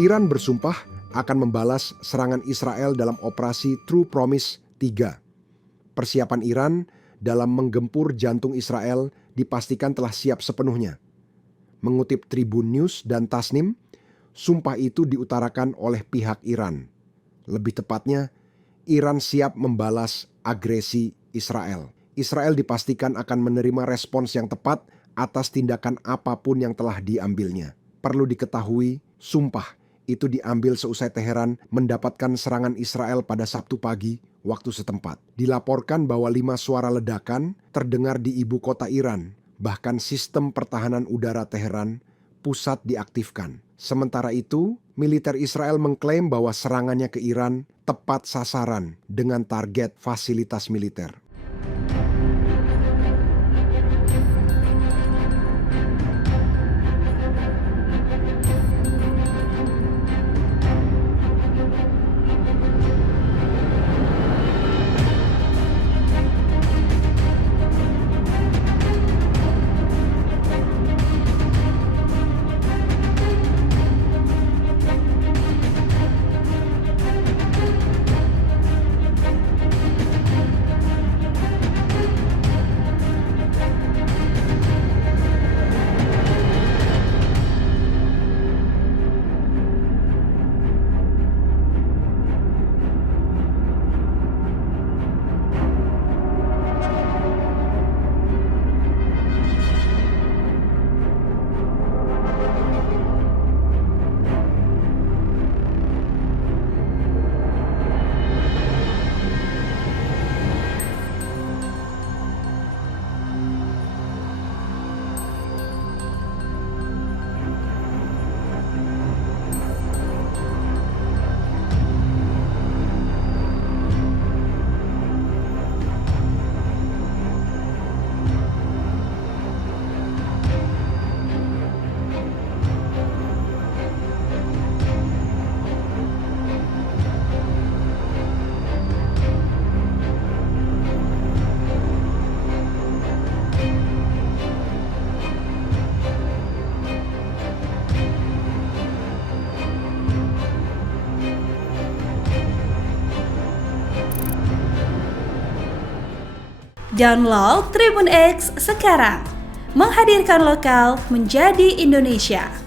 Iran bersumpah akan membalas serangan Israel dalam operasi True Promise 3. Persiapan Iran dalam menggempur jantung Israel dipastikan telah siap sepenuhnya. Mengutip Tribun News dan Tasnim, sumpah itu diutarakan oleh pihak Iran. Lebih tepatnya, Iran siap membalas agresi Israel. Israel dipastikan akan menerima respons yang tepat atas tindakan apapun yang telah diambilnya. Perlu diketahui, sumpah itu diambil seusai Teheran mendapatkan serangan Israel pada Sabtu pagi waktu setempat. Dilaporkan bahwa 5 suara ledakan terdengar di ibu kota Iran. Bahkan sistem pertahanan udara Teheran pusat diaktifkan. Sementara itu, militer Israel mengklaim bahwa serangannya ke Iran tepat sasaran dengan target fasilitas militer. Download Tribun X sekarang, menghadirkan lokal menjadi Indonesia.